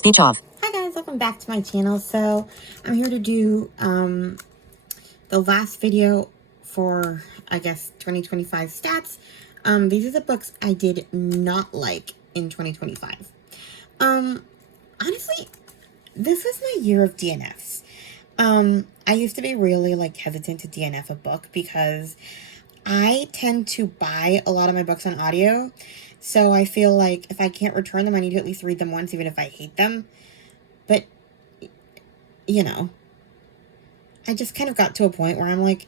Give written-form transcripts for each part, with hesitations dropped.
Speech off. Hi guys, welcome back to my channel. So I'm here to do the last video for, I guess, 2025 stats. These are the books I did not like in 2025. Honestly, this was my year of DNFs. I used to be really hesitant to DNF a book because I tend to buy a lot of my books on audio. So I feel like if I can't return them, I need to at least read them once, even if I hate them. But, you know, I just kind of got to a point where I'm like,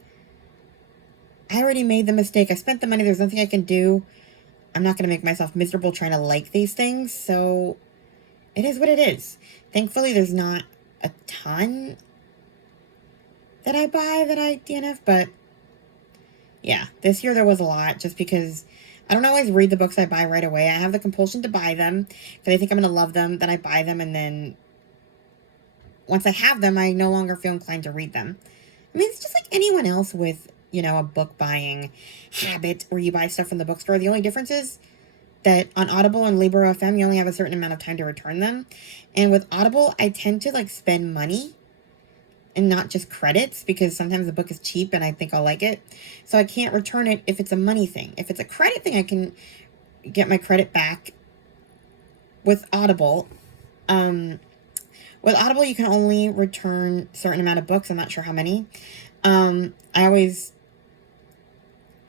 I already made the mistake. I spent the money. There's nothing I can do. I'm not going to make myself miserable trying to like these things. So it is what it is. Thankfully, there's not a ton that I buy that I DNF. But yeah, this year there was a lot just because I don't always read the books I buy right away. I have the compulsion to buy them because I think I'm going to love them. Then I buy them, and then once I have them, I no longer feel inclined to read them. I mean, it's just like anyone else with, a book buying habit where you buy stuff from the bookstore. The only difference is that on Audible and Libro FM, you only have a certain amount of time to return them. And with Audible, I tend to spend money and not just credits because sometimes the book is cheap and I think I'll like it. So I can't return it if it's a money thing. If it's a credit thing, I can get my credit back. With Audible, you can only return a certain amount of books. I'm not sure how many.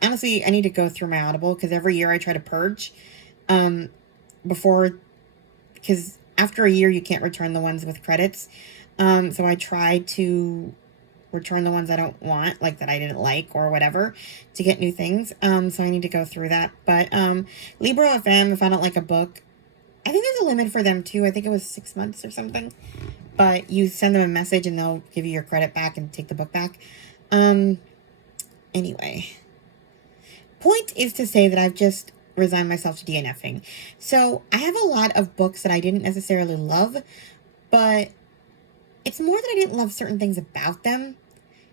Honestly, I need to go through my Audible because every year I try to purge because after a year you can't return the ones with credits. So I try to return the ones I don't want, like that I didn't like or whatever, to get new things. So I need to go through that. But Libro FM, if I don't like a book, I think there's a limit for them too. I think it was 6 months or something. But you send them a message and they'll give you your credit back and take the book back. Anyway. Point is to say that I've just resigned myself to DNFing. So I have a lot of books that I didn't necessarily love, but it's more that I didn't love certain things about them.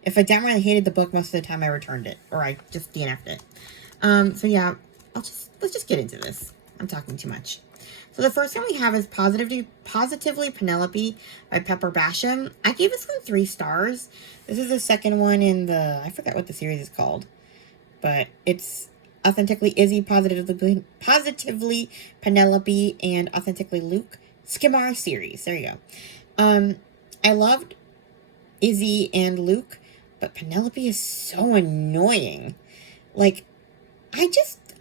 If I downright hated the book, most of the time I returned it, or I just DNF'd it. So yeah, let's just get into this. I'm talking too much. So the first one we have is Positively Penelope by Pepper Basham. I gave this one 3 stars. This is the second one in I forgot what the series is called, but it's Authentically Izzy, Positively Penelope, and Authentically Luke Skimar series. There you go. I loved Izzy and Luke, but Penelope is so annoying. I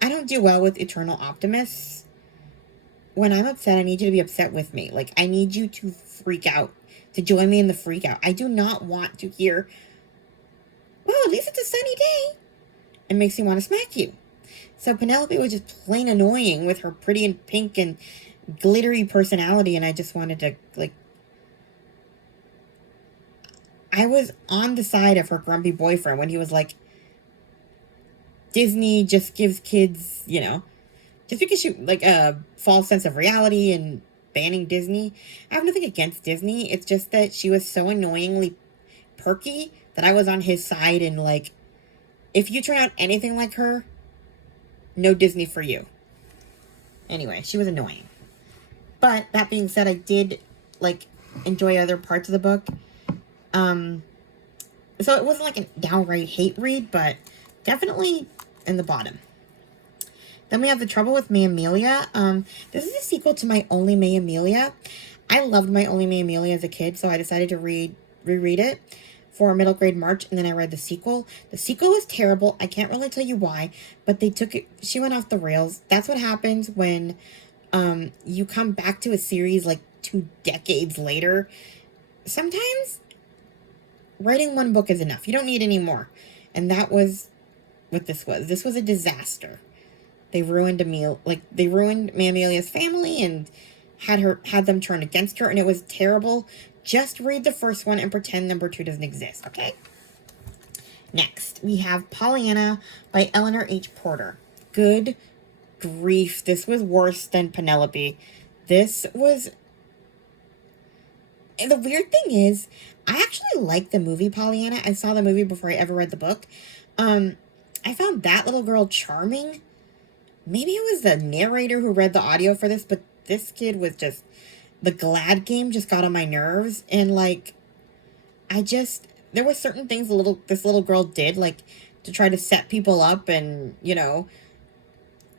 don't do well with eternal optimists. When I'm upset, I need you to be upset with me. I need you to freak out, to join me in the freak out. I do not want to hear, well, at least it's a sunny day. It makes me want to smack you. So Penelope was just plain annoying with her pretty and pink and glittery personality, and I just wanted to, I was on the side of her grumpy boyfriend when he was like, Disney just gives kids, just because she, a false sense of reality and banning Disney. I have nothing against Disney. It's just that she was so annoyingly perky that I was on his side and, if you turn out anything like her, no Disney for you. Anyway, she was annoying. But that being said, I did, enjoy other parts of the book. So it wasn't a downright hate read, but definitely in the bottom. Then we have The Trouble with May Amelia. This is a sequel to My Only May Amelia. I loved My Only May Amelia as a kid, so I decided to reread it for middle grade March, and then I read the sequel. The sequel was terrible. I can't really tell you why, but she went off the rails. That's what happens when you come back to a series 2 decades later. Sometimes writing one book is enough. You don't need any more. And that was what this was. This was a disaster. They ruined May Amelia's family and had them turn against her, and it was terrible. Just read the first one and pretend number 2 doesn't exist, okay? Next, we have Pollyanna by Eleanor H. Porter. Good grief. This was worse than Penelope. The weird thing is, I actually like the movie Pollyanna. I saw the movie before I ever read the book. I found that little girl charming. Maybe it was the narrator who read the audio for this, but this kid was just the Glad game just got on my nerves. And, like, there were certain things this little girl did, like, to try to set people up, and, you know,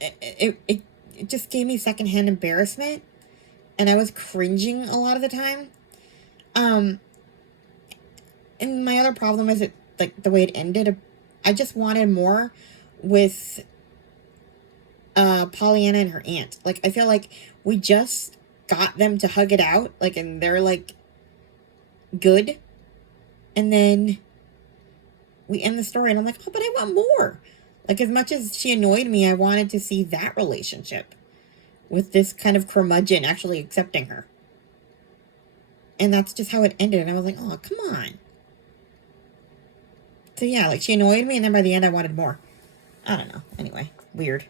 it just gave me secondhand embarrassment, and I was cringing a lot of the time. And my other problem is like, the way it ended. I just wanted more with Pollyanna and her aunt. Like, I feel like we just got them to hug it out, like, and they're, like, good. And then we end the story, and I'm like, oh, but I want more. Like, as much as she annoyed me, I wanted to see that relationship with this kind of curmudgeon actually accepting her. And that's just how it ended. And I was like, oh, come on. So yeah, like, she annoyed me, and then by the end I wanted more. I don't know. Anyway, weird.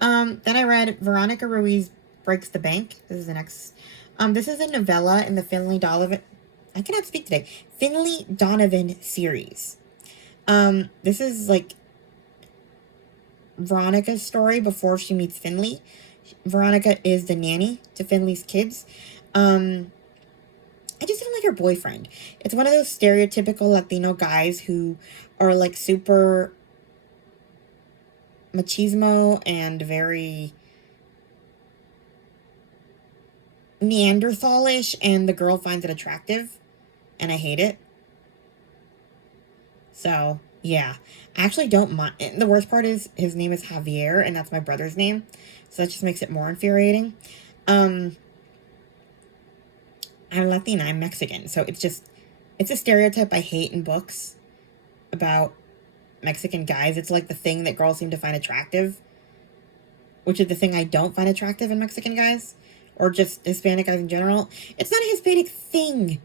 Then I read Veronica Ruiz Breaks the Bank. This is the next. This is a novella in the Finley Donovan. I cannot speak today. Finley Donovan series. This is like Veronica's story before she meets Finley. Veronica is the nanny to Finley's kids. I just didn't like her boyfriend. It's one of those stereotypical Latino guys who are, like, super machismo and very Neanderthalish, and the girl finds it attractive, and I hate it. So, yeah. I actually don't mind. The worst part is his name is Javier, and that's my brother's name. So that just makes it more infuriating. I'm Latina, I'm Mexican, so it's a stereotype I hate in books about Mexican guys. It's like the thing that girls seem to find attractive, which is the thing I don't find attractive in Mexican guys, or just Hispanic guys in general. It's not a Hispanic thing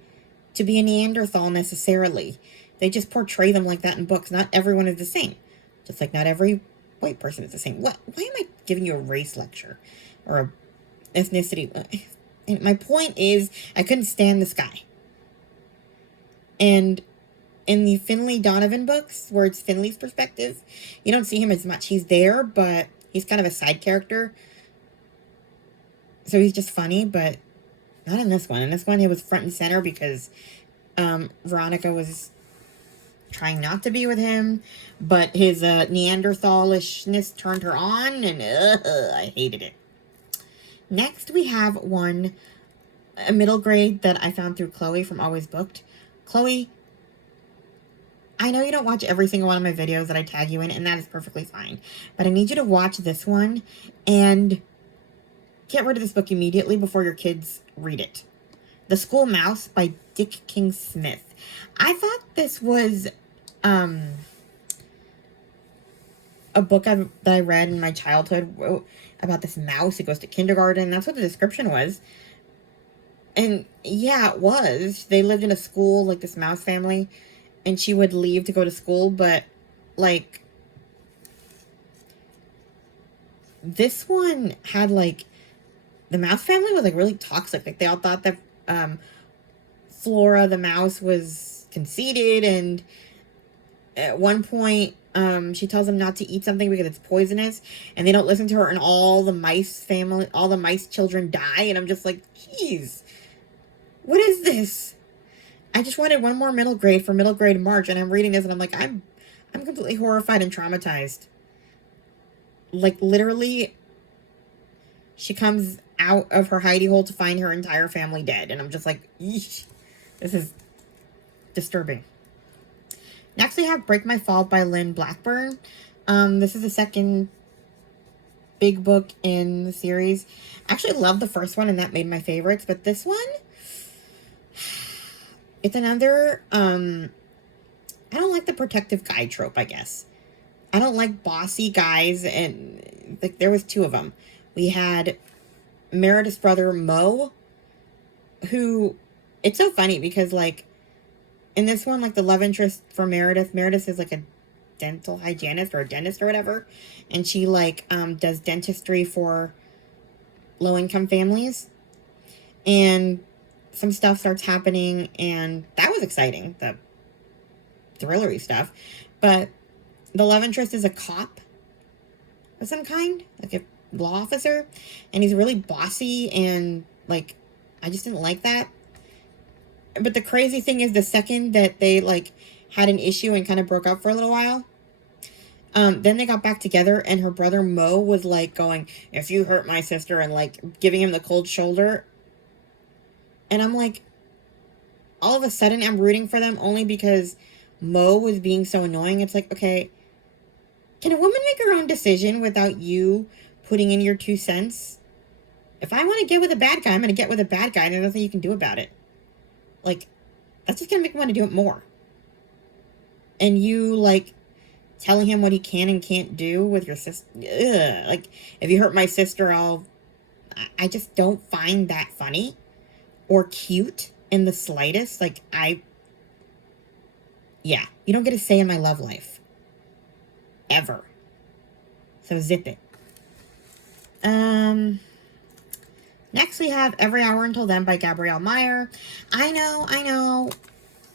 to be a Neanderthal necessarily. They just portray them like that in books. Not everyone is the same. Just like not every white person is the same. Why am I giving you a race lecture or a ethnicity? And my point is, I couldn't stand this guy. And in the Finley Donovan books, where it's Finley's perspective, you don't see him as much. He's there, but he's kind of a side character. So he's just funny, but not in this one. In this one, he was front and center because Veronica was trying not to be with him, but his Neanderthalishness turned her on, and I hated it. Next, we have a middle grade that I found through Chloe from Always Booked. Chloe, I know you don't watch every single one of my videos that I tag you in, and that is perfectly fine. But I need you to watch this one and get rid of this book immediately before your kids read it. The School Mouse by Dick King Smith. I thought this was a book that I read in my childhood about this mouse who goes to kindergarten. That's what the description was. And yeah, it was. They lived in a school, like this mouse family, and she would leave to go to school, but, like, this one had, like, the mouse family was, like, really toxic. Like, they all thought that Flora, the mouse, was conceited, and at one point, she tells them not to eat something because it's poisonous, and they don't listen to her, and all the mice children die, and I'm just like, geez, what is this? I just wanted one more middle grade for middle grade March, and I'm reading this, and I'm like, I'm completely horrified and traumatized. Like, literally, she comes out of her hidey hole to find her entire family dead, and I'm just like, eesh, this is disturbing. Next, we have Break My Fall by Lynn Blackburn. This is the second big book in the series. I actually love the first one, and that made my favorites, but this one, it's another, I don't like the protective guy trope, I guess. I don't like bossy guys, and, like, there was two of them. We had Meredith's brother, Mo, who, it's so funny because, like, in this one, like, the love interest for Meredith is, like, a dental hygienist or a dentist or whatever, and she, like, does dentistry for low-income families, and some stuff starts happening, and that was exciting, the thrillery stuff, but the love interest is a cop of some kind, like a law officer, and he's really bossy and, like, I just didn't like that. But the crazy thing is, the second that they, like, had an issue and kind of broke up for a little while, then they got back together, and her brother Mo was, like, going, if you hurt my sister, and, like, giving him the cold shoulder. And I'm like, all of a sudden, I'm rooting for them only because Mo was being so annoying. It's like, okay, can a woman make her own decision without you putting in your 2 cents? If I want to get with a bad guy, I'm going to get with a bad guy, and there's nothing you can do about it. Like, that's just going to make me want to do it more. And you, like, telling him what he can and can't do with your sister. Like, if you hurt my sister, I just don't find that funny or cute in the slightest. Like, yeah, you don't get a say in my love life. Ever. So zip it. Next we have Every Hour Until Then by Gabrielle Meyer. I know.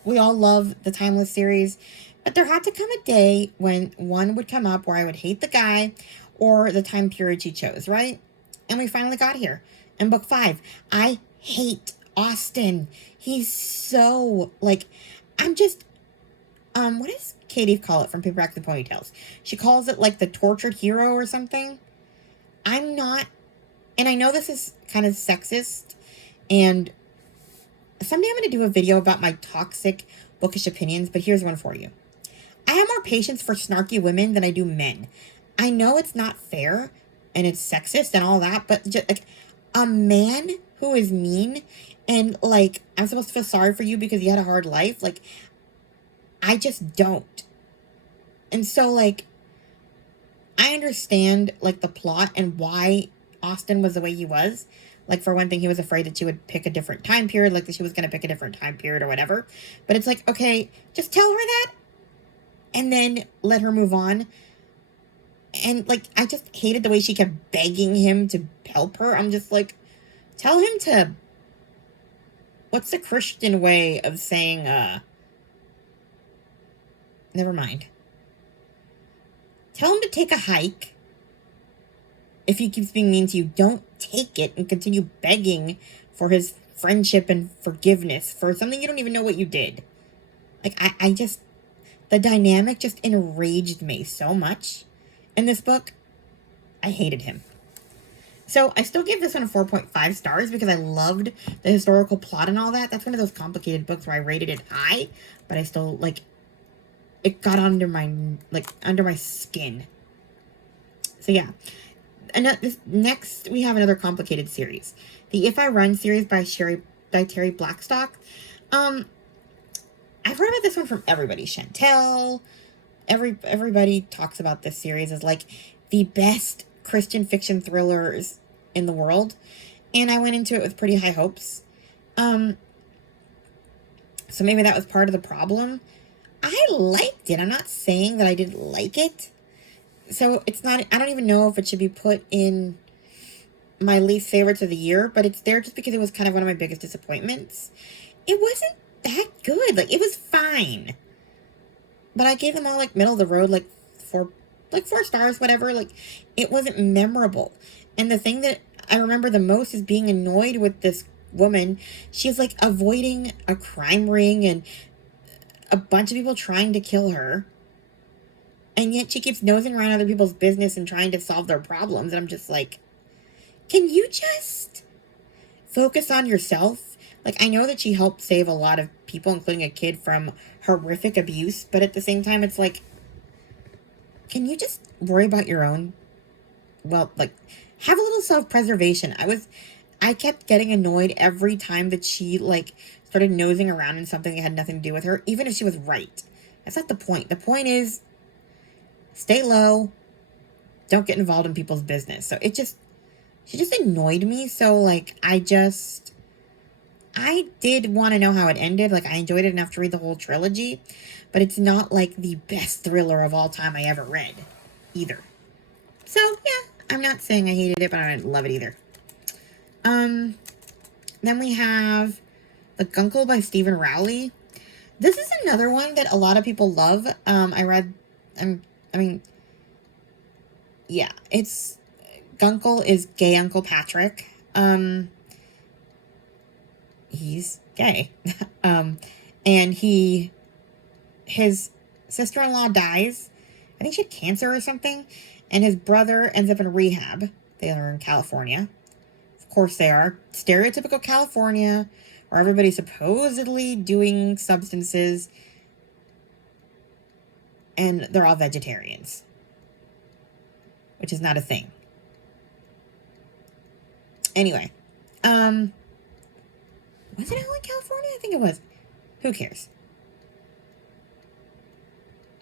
We all love the Timeless series. But there had to come a day when one would come up where I would hate the guy or the time period she chose, right? And we finally got here. In book 5, I hate Austin. He's so, like, I'm just, what does Katie call it from Paperback and Ponytails? She calls it, like, the tortured hero or something. I'm not, and I know this is kind of sexist, and someday I'm going to do a video about my toxic bookish opinions, but here's one for you. I have more patience for snarky women than I do men. I know it's not fair, and it's sexist and all that, but just, like, a man who is mean, and, like, I'm supposed to feel sorry for you because you had a hard life, like, I just don't. And so, like, I understand, like, the plot and why Austin was the way he was. Like, for one thing, he was afraid that she would pick a different time period, like that she was going to pick a different time period or whatever. But it's like, okay, just tell her that and then let her move on. And, like, I just hated the way she kept begging him to help her. I'm just like, tell him to, what's the Christian way of saying, never mind. Tell him to take a hike. If he keeps being mean to you, don't take it and continue begging for his friendship and forgiveness for something you don't even know what you did. Like, I just, the dynamic just enraged me so much in this book. I hated him. So I still give this one a 4.5 stars because I loved the historical plot and all that. That's one of those complicated books where I rated it high, but I still, like, it got under my skin. So yeah. And next, we have another complicated series. The If I Run series by Terry Blackstock. I've heard about this one from everybody. Chantel. Everybody talks about this series as, like, the best Christian fiction thrillers in the world. And I went into it with pretty high hopes. So maybe that was part of the problem. I liked it. I'm not saying that I didn't like it. So it's not, I don't even know if it should be put in my least favorites of the year, but it's there just because it was kind of one of my biggest disappointments. It wasn't that good. Like, it was fine. But I gave them all, like, middle of the road, like 4 stars, whatever. Like, it wasn't memorable. And the thing that I remember the most is being annoyed with this woman. She's, like, avoiding a crime ring and a bunch of people trying to kill her. And yet she keeps nosing around other people's business and trying to solve their problems. And I'm just like, can you just focus on yourself? Like, I know that she helped save a lot of people, including a kid, from horrific abuse. But at the same time, it's like, can you just worry about your own? Well, like, have a little self-preservation. I kept getting annoyed every time that she, like, started nosing around in something that had nothing to do with her, even if she was right. That's not the point. The point is, stay low. Don't get involved in people's business. So she just annoyed me. So, like, I did want to know how it ended. Like, I enjoyed it enough to read the whole trilogy. But it's not, like, the best thriller of all time I ever read either. So, yeah, I'm not saying I hated it, but I didn't love it either. Then we have The Guncle by Stephen Rowley. This is another one that a lot of people love. Guncle is Gay Uncle Patrick. he's gay. And his sister-in-law dies. I think she had cancer or something. And his brother ends up in rehab. They are in California. Of course they are. Stereotypical California, where everybody's supposedly doing substances. And they're all vegetarians. Which is not a thing. Anyway. Was it all in California? I think it was. Who cares?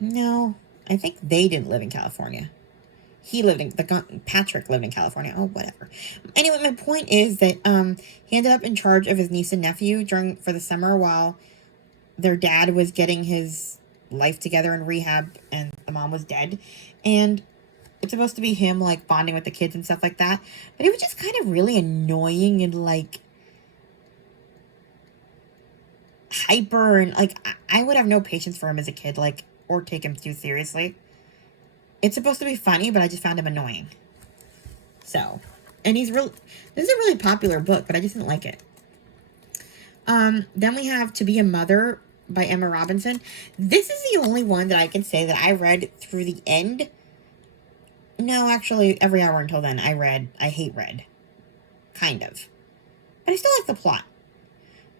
No, I think they didn't live in California. Patrick lived in California. Oh, whatever. Anyway, my point is that he ended up in charge of his niece and nephew for the summer while their dad was getting his life together in rehab and the mom was dead. And it's supposed to be him like bonding with the kids and stuff like that. But it was just kind of really annoying and like hyper, and like I would have no patience for him as a kid, like, or take him too seriously. It's supposed to be funny, but I just found him annoying. So, and this is a really popular book, but I just didn't like it. Then we have To Be a Mother by Emma Robinson. This is the only one that I can say that I read through the end. No, actually, every hour until then I hate read. Kind of. But I still like the plot.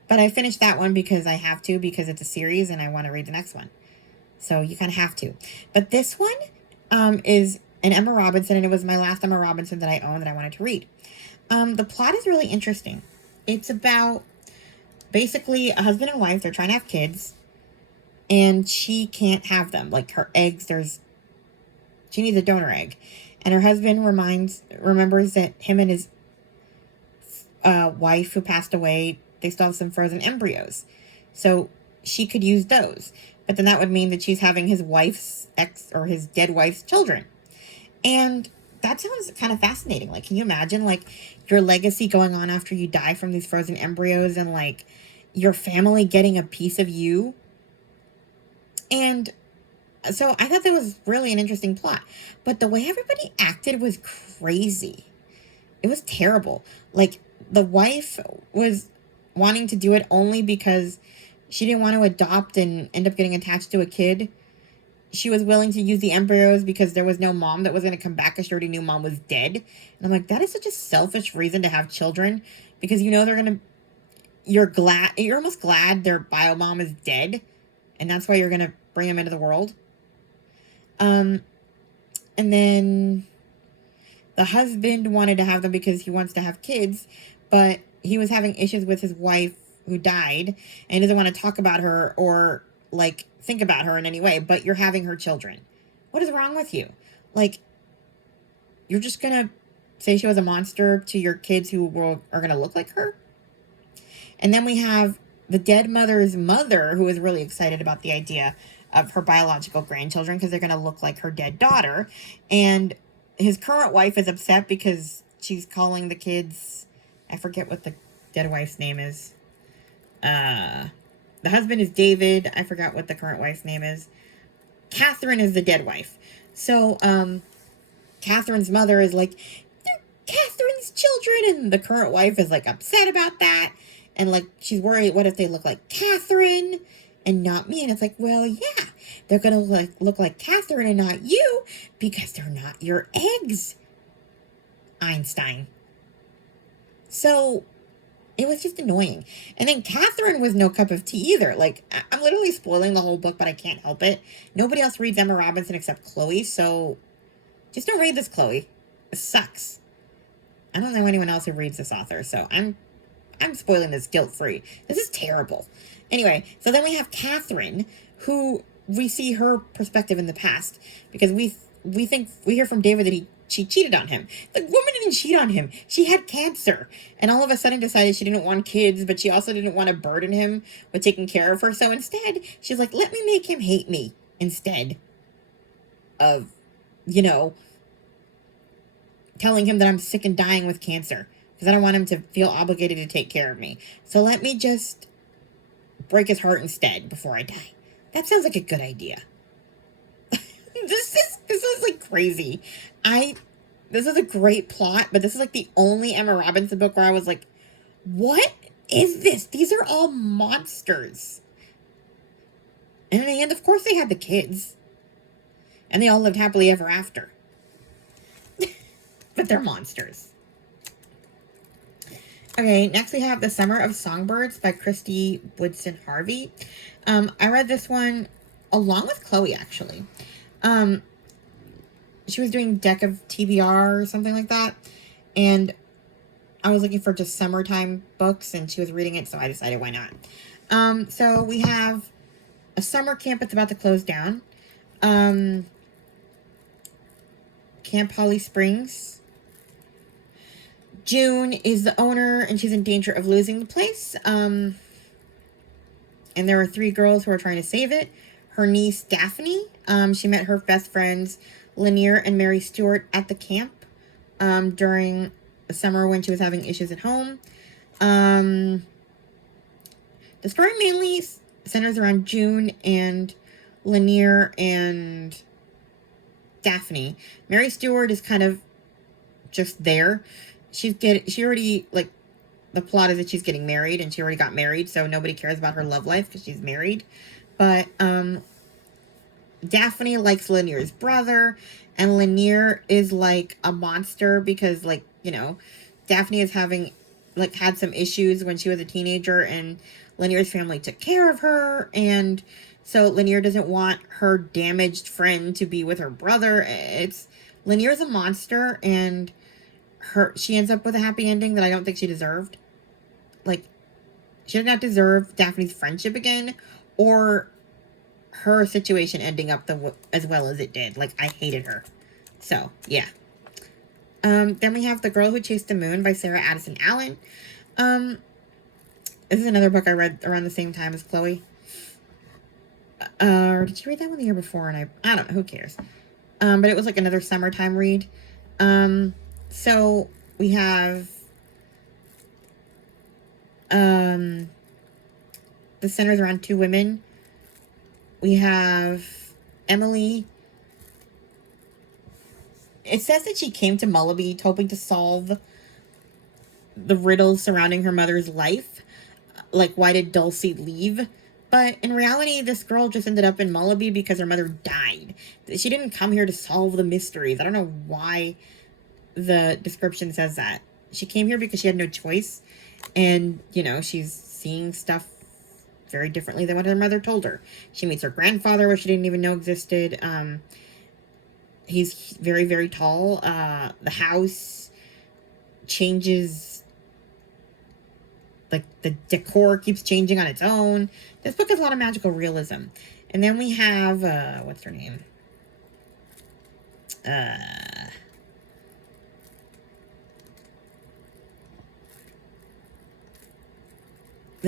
But I finished that one because I have to, because it's a series and I want to read the next one. So you kind of have to. But this one is an Emma Robinson, and it was my last Emma Robinson that I own that I wanted to read. The plot is really interesting. It's about basically a husband and wife. They're trying to have kids, and she can't have them. Like her eggs, she needs a donor egg. And her husband remembers that him and his wife who passed away, they still have some frozen embryos. So she could use those. But then that would mean that she's having his dead wife's children. And that sounds kind of fascinating. Like, can you imagine, like, your legacy going on after you die from these frozen embryos and, like, your family getting a piece of you? And so I thought that was really an interesting plot. But the way everybody acted was crazy. It was terrible. Like, the wife was wanting to do it only because she didn't want to adopt and end up getting attached to a kid. She was willing to use the embryos because there was no mom that was going to come back because she already knew mom was dead. And I'm like, that is such a selfish reason to have children, because you know you're almost glad their bio mom is dead, and that's why you're going to bring them into the world. And then the husband wanted to have them because he wants to have kids, but he was having issues with his wife who died and doesn't want to talk about her or like think about her in any way, but you're having her children. What is wrong with you? Like, you're just gonna say she was a monster to your kids who are gonna look like her? And then we have the dead mother's mother, who is really excited about the idea of her biological grandchildren because they're gonna look like her dead daughter. And his current wife is upset because she's calling the kids, I forget what the dead wife's name is. The husband is David. I forgot what the current wife's name is. Catherine is the dead wife. So, Catherine's mother is like, they're Catherine's children. And the current wife is like upset about that. And like, she's worried, what if they look like Catherine and not me? And it's like, well, yeah, they're going to look like Catherine and not you because they're not your eggs, Einstein. So it was just annoying. And then Catherine was no cup of tea either. Like, I'm literally spoiling the whole book, but I can't help it. Nobody else reads Emma Robinson except Chloe, so just don't read this, Chloe. It sucks. I don't know anyone else who reads this author, so I'm spoiling this guilt-free. This is terrible. Anyway, so then we have Catherine, who we see her perspective in the past, because we hear from David that she cheated on him. The woman didn't cheat on him. She had cancer. And all of a sudden decided she didn't want kids, but she also didn't want to burden him with taking care of her. So instead, she's like, let me make him hate me instead of, telling him that I'm sick and dying with cancer. Because I don't want him to feel obligated to take care of me. So let me just break his heart instead before I die. That sounds like a good idea. This is like crazy. This is a great plot, but this is like the only Emma Robinson book where I was like, what is this? These are all monsters. And in the end, of course, they had the kids. And they all lived happily ever after. But they're monsters. Okay, next we have The Summer of Songbirds by Christy Woodson Harvey. I read this one along with Chloe, actually. She was doing Deck of TBR or something like that. And I was looking for just summertime books, and she was reading it, so I decided why not. So we have a summer camp that's about to close down. Camp Holly Springs. June is the owner, and she's in danger of losing the place. And there are 3 girls who are trying to save it. Her niece, Daphne. She met her best friends, Lanier and Mary Stewart, at the camp during the summer when she was having issues at home. The story mainly centers around June and Lanier and Daphne. Mary Stewart is kind of just there. She already, like, the plot is that she's getting married, and she already got married, so nobody cares about her love life because she's married. But Daphne likes Lanier's brother, and Lanier is like a monster because, like, you know, Daphne is having, like, had some issues when she was a teenager, and Lanier's family took care of her, and so Lanier doesn't want her damaged friend to be with her brother. Lanier's a monster, and she ends up with a happy ending that I don't think she deserved. Like, she did not deserve Daphne's friendship again, or her situation ending up as well as it did. Like, I hated her. So, yeah. Then we have The Girl Who Chased the Moon by Sarah Addison Allen. This is another book I read around the same time as Chloe. Or did you read that one the year before? And I don't know, who cares? But it was like another summertime read. So we have the centers around 2 women. We have Emily. It says that she came to Mullaby hoping to solve the riddles surrounding her mother's life. Like, why did Dulcie leave? But in reality, this girl just ended up in Mullaby because her mother died. She didn't come here to solve the mysteries. I don't know why the description says that. She came here because she had no choice. And, you know, she's seeing stuff very differently than what her mother told her. She meets her grandfather, which she didn't even know existed. He's very, very tall. The house changes. Like, the decor keeps changing on its own. This book has a lot of magical realism. And then we have, what's her name? The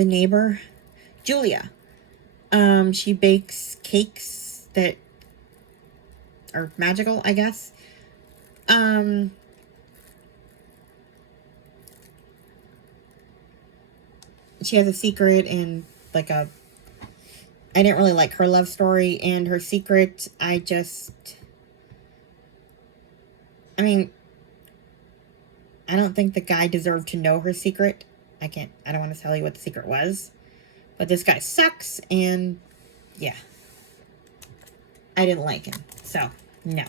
neighbor, Julia. She bakes cakes that are magical, I guess. She has a secret, and like I didn't really like her love story and her secret. I mean, I don't think the guy deserved to know her secret. I don't want to tell you what the secret was. But this guy sucks, and yeah. I didn't like him. So, no.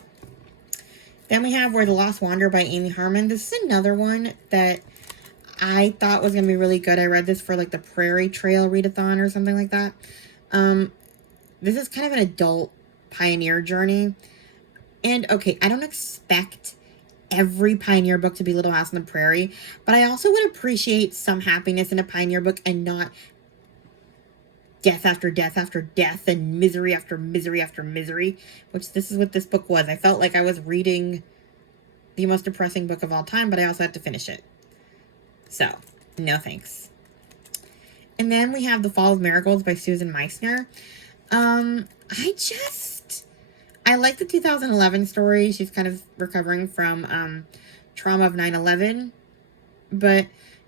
Then we have Where the Lost Wander by Amy Harmon. This is another one that I thought was going to be really good. I read this for, like, the Prairie Trail readathon or something like that. This is kind of an adult pioneer journey. And, okay, I don't expect every pioneer book to be Little House on the Prairie, but I also would appreciate some happiness in a pioneer book and not death after death after death and misery after misery after misery, which this is what this book was. I felt like I was reading the most depressing book of all time, but I also had to finish it. So, no thanks. And then we have The Fall of Marigolds by Susan Meissner. I like the 2011 story. She's kind of recovering from trauma of 9/11. But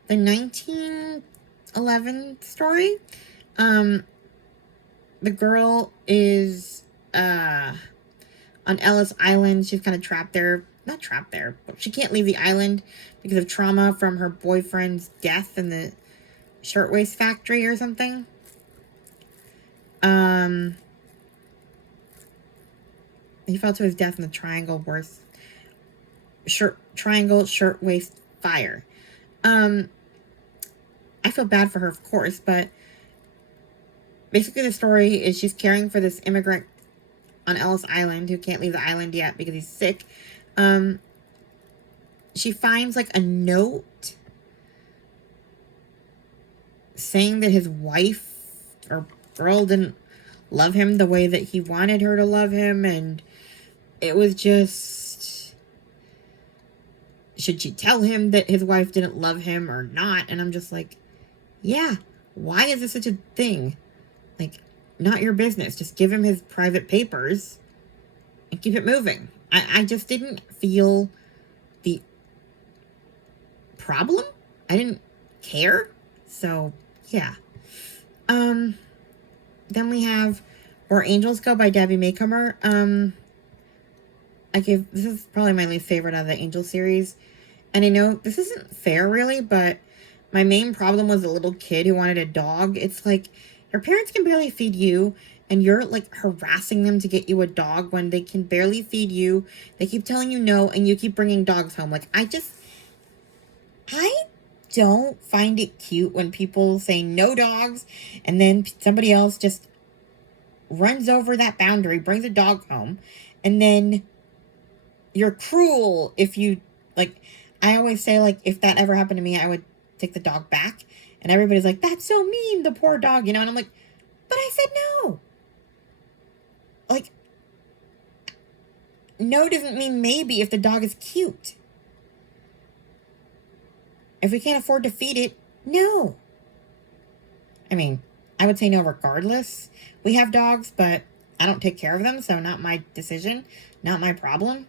the 1911 story, the girl is on Ellis Island. She's kind of trapped there. Not trapped there, but she can't leave the island because of trauma from her boyfriend's death, and Shirtwaist Factory or something. He fell to his death in the Triangle Shirtwaist Fire. I feel bad for her, of course, but basically the story is she's caring for this immigrant on Ellis Island who can't leave the island yet because he's sick. She finds like a note saying that his wife or girl didn't love him the way that he wanted her to love him, and it was just, should she tell him that his wife didn't love him or not? And I'm just like, yeah, why is this such a thing? Like, not your business. Just give him his private papers and keep it moving. I just didn't feel the problem. I didn't care. So, yeah. Then we have Where Angels Go by Debbie Maycomer. This is probably my least favorite out of the Angel series. And I know this isn't fair, really, but my main problem was a little kid who wanted a dog. It's like, your parents can barely feed you, and you're, like, harassing them to get you a dog when they can barely feed you. They keep telling you no, and you keep bringing dogs home. Like, I don't find it cute when people say no dogs, and then somebody else just runs over that boundary, brings a dog home, and then you're cruel if you, like, I always say, like, if that ever happened to me, I would take the dog back. And everybody's like, that's so mean, the poor dog, you know? And I'm like, but I said no. Like, no doesn't mean maybe if the dog is cute. If we can't afford to feed it, no. I mean, I would say no regardless. We have dogs, but I don't take care of them, so not my decision, not my problem.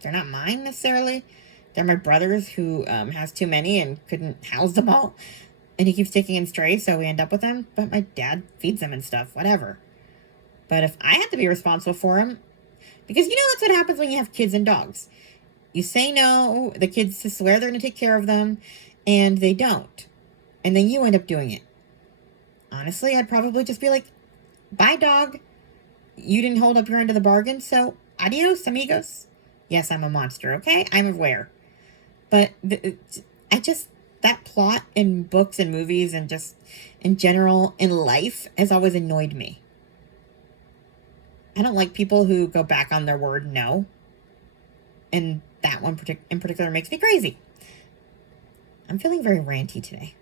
They're not mine necessarily. They're my brother's, who has too many and couldn't house them all. And he keeps taking in strays, so we end up with them. But my dad feeds them and stuff, whatever. But if I have to be responsible for them, because you know that's what happens when you have kids and dogs. You say no, the kids just swear they're going to take care of them, and they don't. And then you end up doing it. Honestly, I'd probably just be like, bye, dog. You didn't hold up your end of the bargain, so adios, amigos. Yes, I'm a monster, okay? I'm aware. But that plot in books and movies and just in general in life has always annoyed me. I don't like people who go back on their word no. And that one in particular makes me crazy. I'm feeling very ranty today.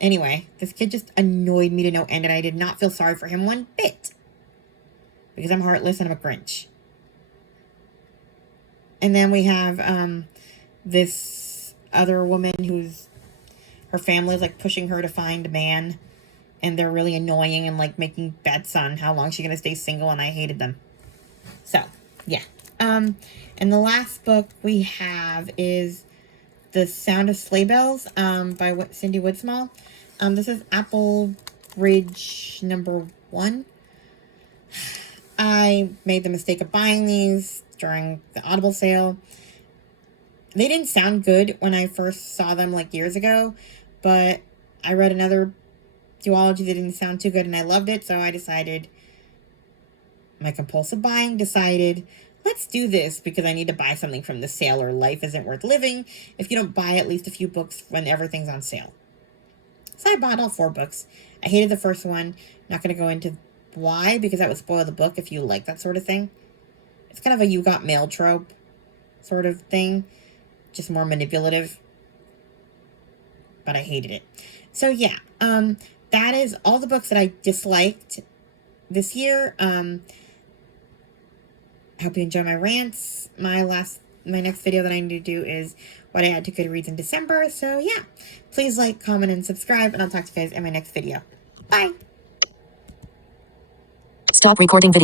Anyway, this kid just annoyed me to no end, and I did not feel sorry for him one bit. Because I'm heartless and I'm a Grinch. And then we have this other woman who's, her family is like pushing her to find a man, and they're really annoying and like making bets on how long she's gonna stay single, and I hated them. So yeah. And the last book we have is The Sound of Sleigh Bells by Cindy Woodsmall. This is Apple Bridge number 1. I made the mistake of buying these during the Audible sale. They didn't sound good when I first saw them like years ago, but I read another duology that didn't sound too good and I loved it, so I decided, my compulsive buying decided, let's do this because I need to buy something from the sale, or life isn't worth living if you don't buy at least a few books when everything's on sale. So I bought all 4 books. I hated the first one. Not going to go into why, because that would spoil the book if you like that sort of thing. It's kind of a you got mail trope sort of thing, just more manipulative. But I hated it. So yeah, that is all the books that I disliked this year. I hope you enjoy my rants. My next video that I need to do is what I add to Goodreads in December. So yeah, please like, comment, and subscribe, and I'll talk to you guys in my next video. Bye. Stop recording video.